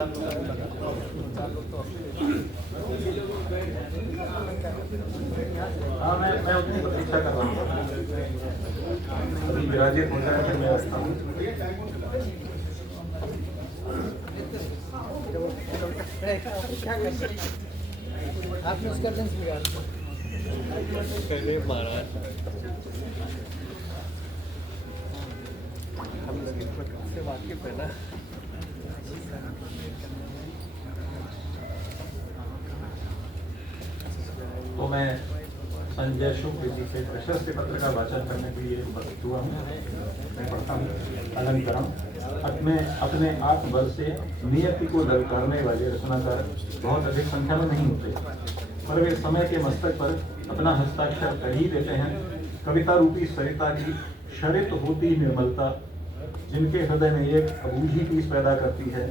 हाँ, मैं उतनी प्रतीक्षा कर रहा हूँ। अभी विराजित हो जाए फिर मैं आता हूँ। आपने उसका लेंस निकाल महाराज हम लोग इस प्रकार से वाकिफ है ना। तो मैं संजय शुक्ल जी के प्रशस्ति पत्र का वाचन करने के लिए उपस्थित हुआ हूँ। मैं पढ़ता हूँ। अलंकरण अपने आत्मबल से नियति को ललकारने वाले रचनाकार बहुत अधिक संख्या में नहीं होते, पर वे समय के मस्तक पर अपना हस्ताक्षर कर ही देते हैं। कविता रूपी सरिता की शरित होती निर्मलता जिनके हृदय में एक अबूझी पीस पैदा करती है,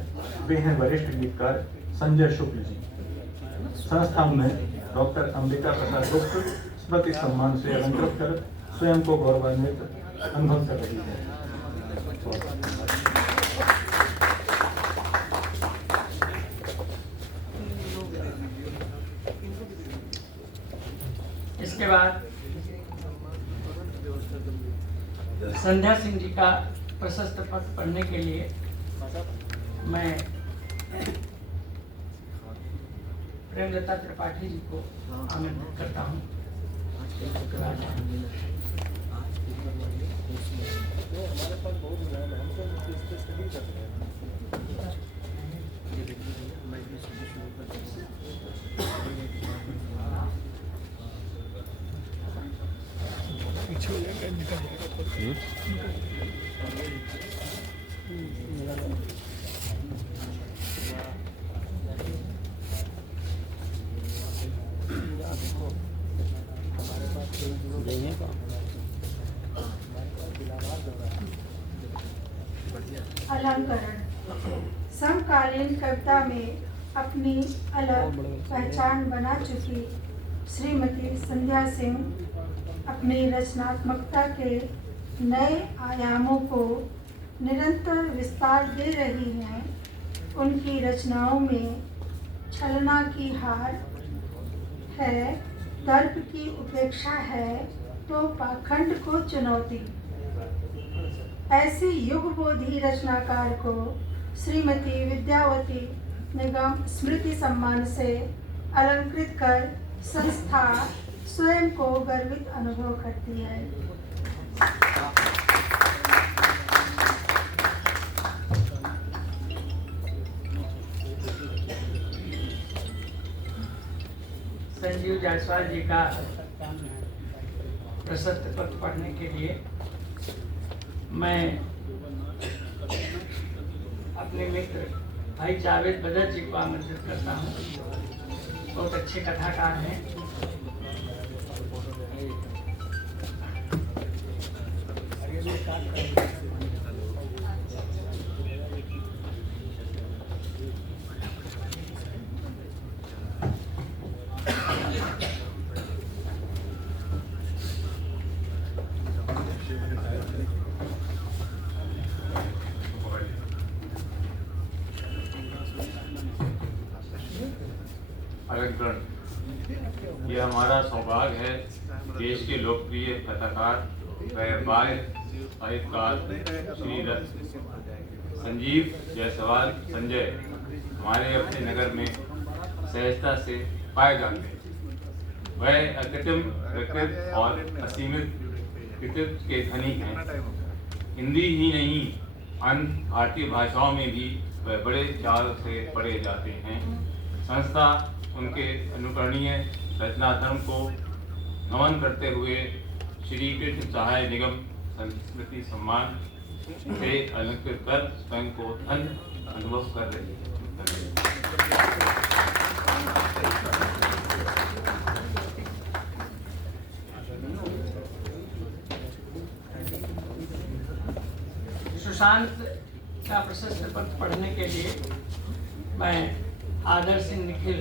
वे हैं वरिष्ठ गीतकार संजय शुक्ल जी। संस्था उन्हें डॉक्टर अंबिका प्रसाद गुप्त स्मृति सम्मान से अलंकृत कर स्वयं को गौरवान्वित अनुभव कर रही है। इसके बाद संध्या सिंह जी का प्रशस्त पत्र पढ़ने के लिए मैं प्रेमलता त्रिपाठी जी को आमंत्रित करता हूँ। अलंकरण समकालीन कविता में अपनी अलग पहचान बना चुकी श्रीमती संध्या सिंह अपनी रचनात्मकता के नए आयामों को निरंतर विस्तार दे रही हैं। उनकी रचनाओं में छलना की हार है, तर्क की उपेक्षा है तो पाखंड को चुनौती। ऐसी युगबोधी रचनाकार को श्रीमती विद्यावती निगम स्मृति सम्मान से अलंकृत कर संस्था स्वयं को गर्वित अनुभव करती है। संजीव जायसवाल जी का प्रशस्त पत्र पढ़ने के लिए मैं अपने मित्र भाई जावेद बदर जी को आमंत्रित करता हूँ। बहुत अच्छे कथाकार हैं। अलंकरण यह हमारा सौभाग्य है। देश के लोकप्रिय कथाकार व साहित्यकार श्री संजीव जायसवाल संजय हमारे अपने नगर में सहजता से पाए जाते हैं। वह अकृत्रिम प्रकृति और असीमित कृतित्व के धनी हैं। हिंदी ही नहीं अन्य भारतीय भाषाओं में भी वह बड़े चाव से पढ़े जाते हैं। संस्था उनके अनुकरणीय रचना धर्म को नमन करते हुए श्री कृष्ण सहाय निगम स्मृति सम्मान से अलंकृत कर स्वयं को धन्य अनुभव कर रही है। सुशांत का प्रशस्त पत्र पढ़ने के लिए मैं आदर सिंह निखिल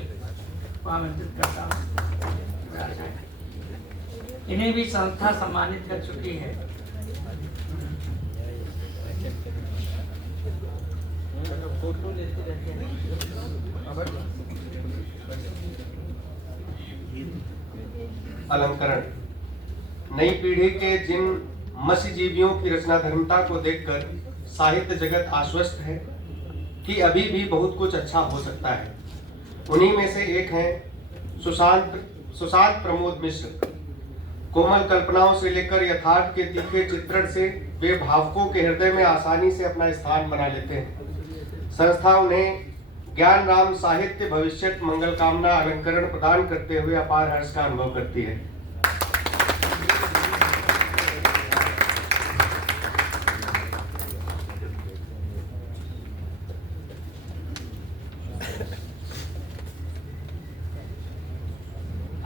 को आमंत्रित करता हूँ। इन्हें भी संस्था सम्मानित कर चुकी है। अलंकरण। नई पीढ़ी के जिन मत्स्यजीवियों की रचना धर्मता को देखकर साहित्य जगत आश्वस्त है कि अभी भी बहुत कुछ अच्छा हो सकता है, उन्हीं में से एक हैं सुशांत प्रमोद मिश्र। कोमल कल्पनाओं से लेकर यथार्थ के तीखे चित्रण से वे भावुकों के हृदय में आसानी से अपना स्थान बना लेते हैं। संस्था उन्हें ज्ञान राम साहित्य भविष्यत मंगल कामना अलंकरण प्रदान करते हुए अपार हर्ष का अनुभव करती है।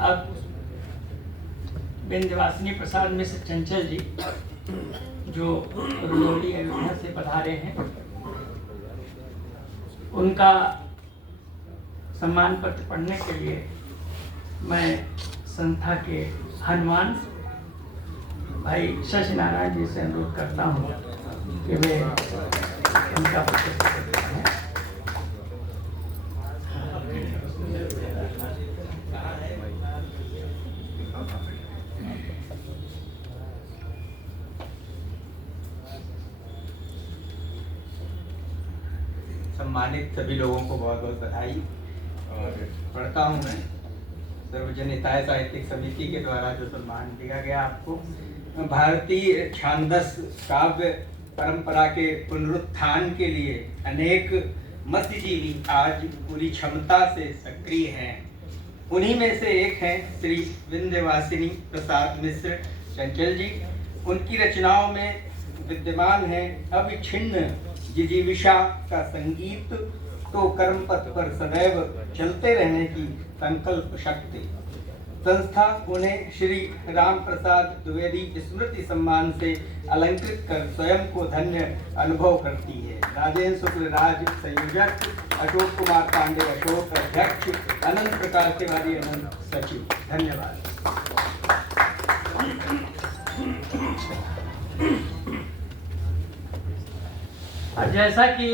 अब विंध्यवासिनी प्रसाद मिश्र चंचल जी जो रुदौली अयोध्या से पधारे हैं, उनका सम्मान पत्र पढ़ने के लिए मैं संस्था के हनुमान भाई शशि नारायण जी से अनुरोध करता हूँ कि वे उनका पत्र पढ़ें। सम्मानित सभी लोगों को बहुत बहुत बधाई। और पढ़ता हूँ मैं सर्वजन हिताय साहित्यिक समिति के द्वारा जो सम्मान दिया गया आपको। भारतीय छांदस काव्य परंपरा के पुनरुत्थान के लिए अनेक मत्स्यजीवी आज पूरी क्षमता से सक्रिय हैं। उन्हीं में से एक हैं श्री विंध्यवासिनी प्रसाद मिश्र चंचल जी। उनकी रचनाओं में विद्यमान है अविच्छिन्न जिजीविषा का संगीत, तो कर्म पथ पर सदैव चलते रहने की संकल्प शक्ति। संस्था उन्हें श्री राम प्रसाद द्विवेदी स्मृति सम्मान से अलंकृत कर स्वयं को धन्य अनुभव करती है। राजेंद्र शुक्ल राज संयोजक, अशोक कुमार पांडे अशोक अध्यक्ष, अनंत प्रकाश तिवारी अनंत सचिव। धन्यवाद। और जैसा कि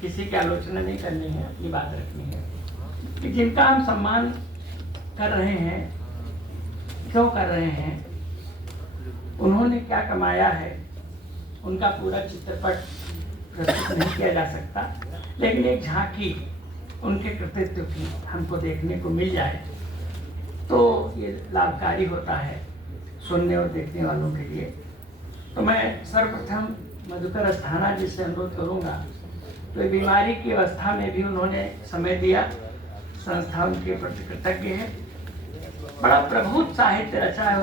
किसी की आलोचना नहीं करनी है, अपनी बात रखनी है कि जिनका हम सम्मान कर रहे हैं, क्यों कर रहे हैं, उन्होंने क्या कमाया है, उनका पूरा चित्रपट प्रस्तुत नहीं किया जा सकता, लेकिन एक झांकी उनके कृतित्व की हमको देखने को मिल जाए तो ये लाभकारी होता है सुनने और देखने वालों के लिए। तो मैं सर्वप्रथम मधुकर अस्थाना जी से अनुरोध करूंगा, तो बीमारी की अवस्था में भी उन्होंने समय दिया, संस्था उनके प्रति कृतज्ञ है। बड़ा प्रभुत साहित्य रचा है।